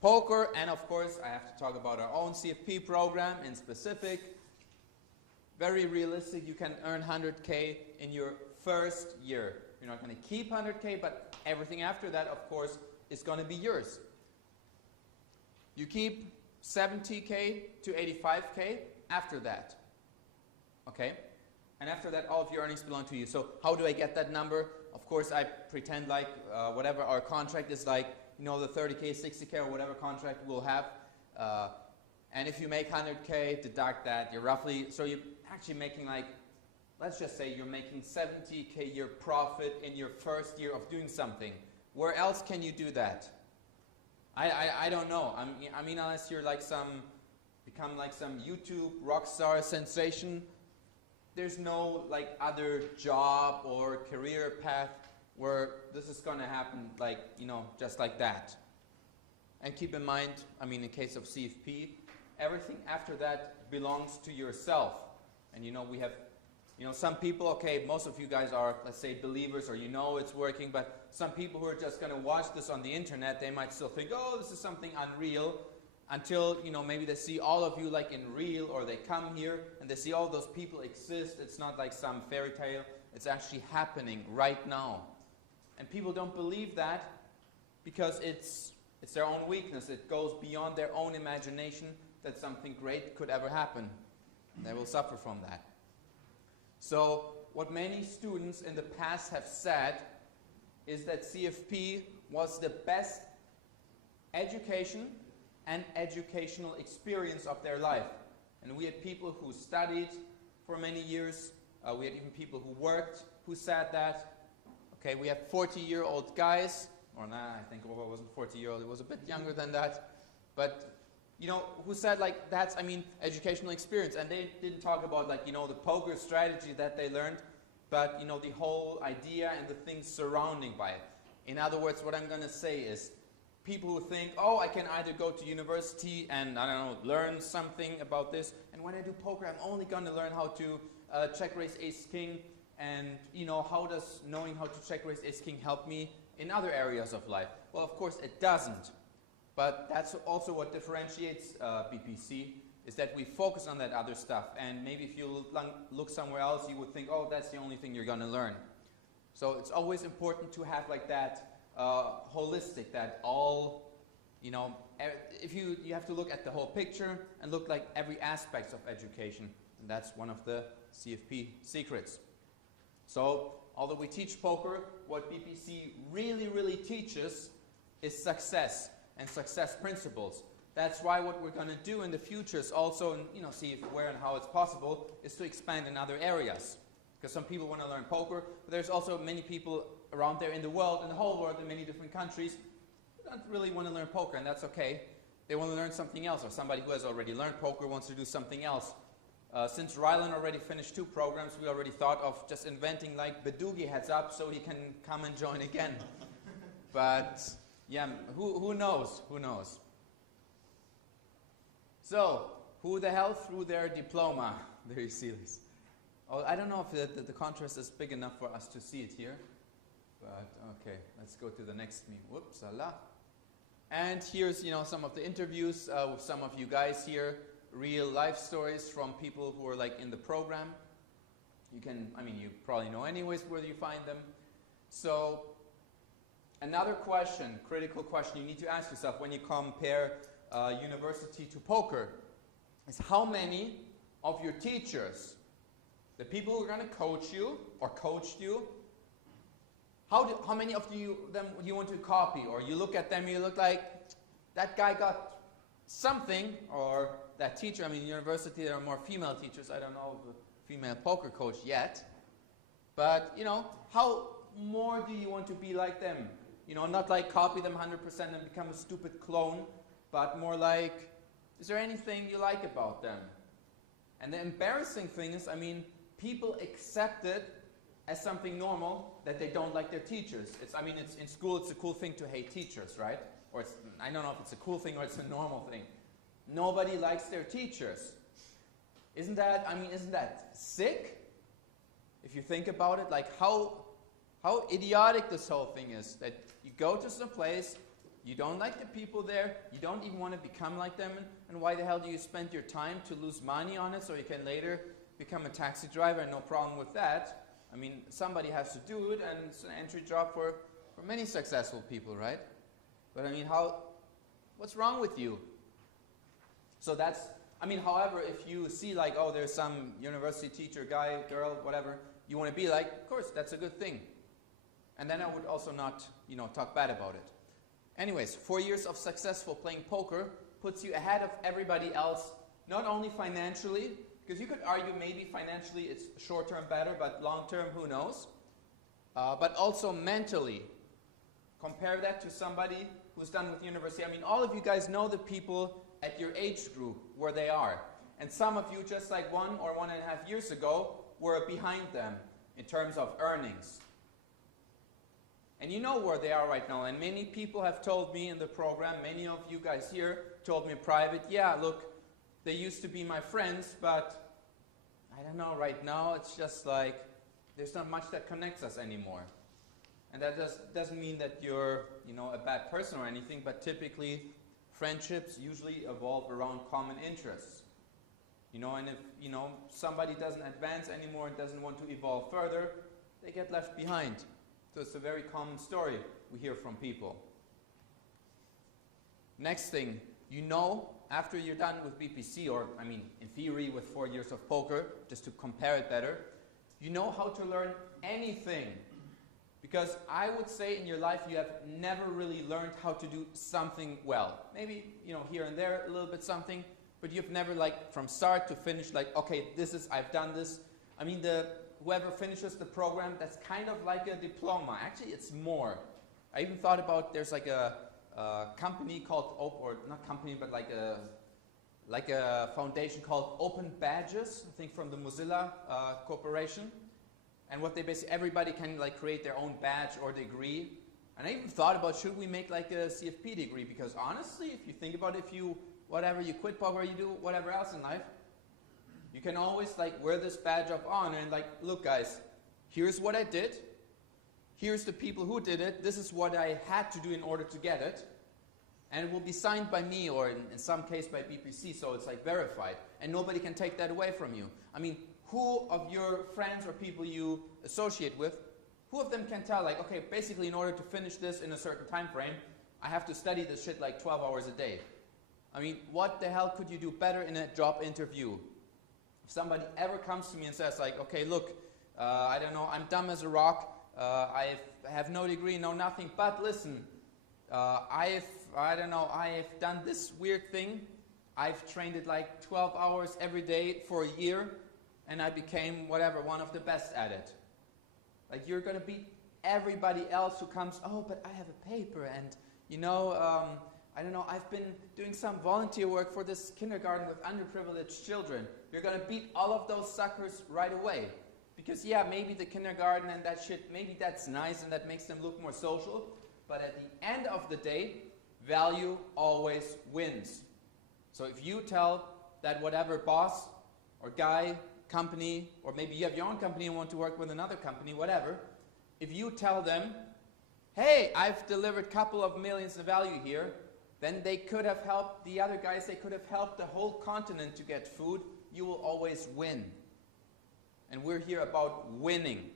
poker, and of course I have to talk about our own CFP program in specific. Very realistic, you can earn 100K in your first year. You're not going to keep 100K, but everything after that, of course, is going to be yours. You keep 70K to 85K after that. Okay? And after that, all of your earnings belong to you. So how do I get that number? Of course, I pretend like whatever our contract is like, you know, the 30K, 60K, or whatever contract we'll have. And if you make 100K, deduct that. You're roughly, so you're actually making like, let's just say you're making 70K year profit in your first year of doing something. Where else can you do that? I don't know. I mean, unless you're like become like some YouTube rock star sensation, there's no like other job or career path where this is going to happen like, you know, just like that. And keep in mind, I mean, in case of CFP, everything after that belongs to yourself. And you know, we have, you know, some people, okay, most of you guys are, let's say, believers, or you know it's working, but some people who are just going to watch this on the internet, they might still think, oh, this is something unreal, until, you know, maybe they see all of you like in real, or they come here and they see all those people exist. It's not like some fairy tale. It's actually happening right now. And people don't believe that because it's their own weakness. It goes beyond their own imagination that something great could ever happen. They will suffer from that. So what many students in the past have said is that CFP was the best education and educational experience of their life. And we had people who studied for many years. We had even people who worked who said that. Okay, we have 40-year-old guys, or nah, I think it wasn't 40-year-old, it was a bit younger than that. But you know, who said like that's, I mean, educational experience. And they didn't talk about like, you know, the poker strategy that they learned, but you know, the whole idea and the things surrounding by it. In other words, what I'm going to say is, people who think, oh, I can either go to university and, I don't know, learn something about this, and when I do poker, I'm only going to learn how to check raise ace-king, and you know, how does knowing how to check raise ace-king help me in other areas of life? Well, of course, it doesn't. But that's also what differentiates BPC, is that we focus on that other stuff. And maybe if you look somewhere else, you would think, oh, that's the only thing you're going to learn. So it's always important to have like that holistic, that all, you know, if you have to look at the whole picture and look like every aspect of education. And that's one of the CFP secrets. So although we teach poker, what BPC really, really teaches is success and success principles. That's why what we're going to do in the future is also, you know, see if where and how it's possible, is to expand in other areas. Because some people want to learn poker, but there's also many people around there in the world, in the whole world, in many different countries, who don't really want to learn poker, and that's okay. They want to learn something else, or somebody who has already learned poker wants to do something else. Since Rylan already finished 2 programs, we already thought of just inventing like Badoogie heads up so he can come and join again. But yeah, who knows? Who knows? So, who the hell threw their diploma? There you see this. Oh, I don't know if the contrast is big enough for us to see it here. But okay, let's go to the next meme. Whoops, Allah. And here's, you know, some of the interviews with some of you guys here. Real life stories from people who are like in the program. You can, I mean, you probably know anyways where you find them. So, another question, critical question you need to ask yourself when you compare university to poker is how many of your teachers, the people who are going to coach you or coached you, how many of them do you want to copy? Or you look at them, you look like, that guy got something, or that teacher, I mean, university, there are more female teachers. I don't know the female poker coach yet. But, you know, how more do you want to be like them? You know, not like copy them 100% and become a stupid clone, but more like, is there anything you like about them? And the embarrassing thing is, I mean, people accept it as something normal that they don't like their teachers. I mean, it's in school, it's a cool thing to hate teachers, right? Or I don't know if it's a cool thing or it's a normal thing. Nobody likes their teachers. Isn't that sick? If you think about it, like how idiotic this whole thing is. That you go to some place You don't like the people there. You don't even want to become like them. And why the hell do you spend your time to lose money on it so you can later become a taxi driver? No problem with that. I mean, somebody has to do it, and it's an entry job for many successful people, right? But I mean, what's wrong with you? So that's, I mean, however, if you see like, oh, there's some university teacher, guy, girl, whatever, you want to be like, of course, that's a good thing. And then I would also not, talk bad about it. Anyways, 4 years of successful playing poker puts you ahead of everybody else, not only financially, because you could argue maybe financially it's short-term better, but long-term, who knows? But also mentally. Compare that to somebody who's done with university. I mean, all of you guys know the people at your age group where they are. And some of you, just like 1 or 1.5 years ago, were behind them in terms of earnings. And you know where they are right now. And many people have told me in the program, many of you guys here told me in private, yeah, look, they used to be my friends, but I don't know, right now it's just like there's not much that connects us anymore. And that doesn't mean that you're, a bad person or anything, but typically friendships usually evolve around common interests. And if, somebody doesn't advance anymore and doesn't want to evolve further, they get left behind. So it's a very common story we hear from people. Next thing, after you're done with BPC, or I mean, in theory with 4 years of poker, just to compare it better, you know how to learn anything. Because I would say in your life you have never really learned how to do something well. Maybe, here and there a little bit something, but you've never like from start to finish like, okay, I've done this. I mean, whoever finishes the program, that's kind of like a diploma. Actually, it's more. I even thought about, there's like a company called, or not company, but like a foundation called Open Badges, I think from the Mozilla Corporation. And what they basically, everybody can like create their own badge or degree. And I even thought about, should we make like a CFP degree? Because honestly, if you think about it, you quit poker, you do whatever else in life, you can always like wear this badge of honor and like, look guys, here's what I did. Here's the people who did it. This is what I had to do in order to get it. And it will be signed by me, or in some case by BPC, so it's like verified. And nobody can take that away from you. I mean, who of your friends or people you associate with, who of them can tell, like, okay, basically in order to finish this in a certain time frame, I have to study this shit like 12 hours a day. I mean, what the hell could you do better in a job interview? If somebody ever comes to me and says like, okay, look, I don't know, I'm dumb as a rock, I have no degree, no nothing, but listen, I've done this weird thing, I've trained it like 12 hours every day for a year, and I became, one of the best at it. Like, you're going to beat everybody else who comes, oh, but I have a paper, and, I don't know, I've been doing some volunteer work for this kindergarten with underprivileged children. You're going to beat all of those suckers right away. Because, yeah, maybe the kindergarten and that shit, maybe that's nice and that makes them look more social, but at the end of the day, value always wins. So if you tell that whatever boss or guy, company, or maybe you have your own company and want to work with another company, whatever, if you tell them, hey, I've delivered a couple of millions of value here, then they could have helped the other guys, they could have helped the whole continent to get food, you will always win. And we're here about winning.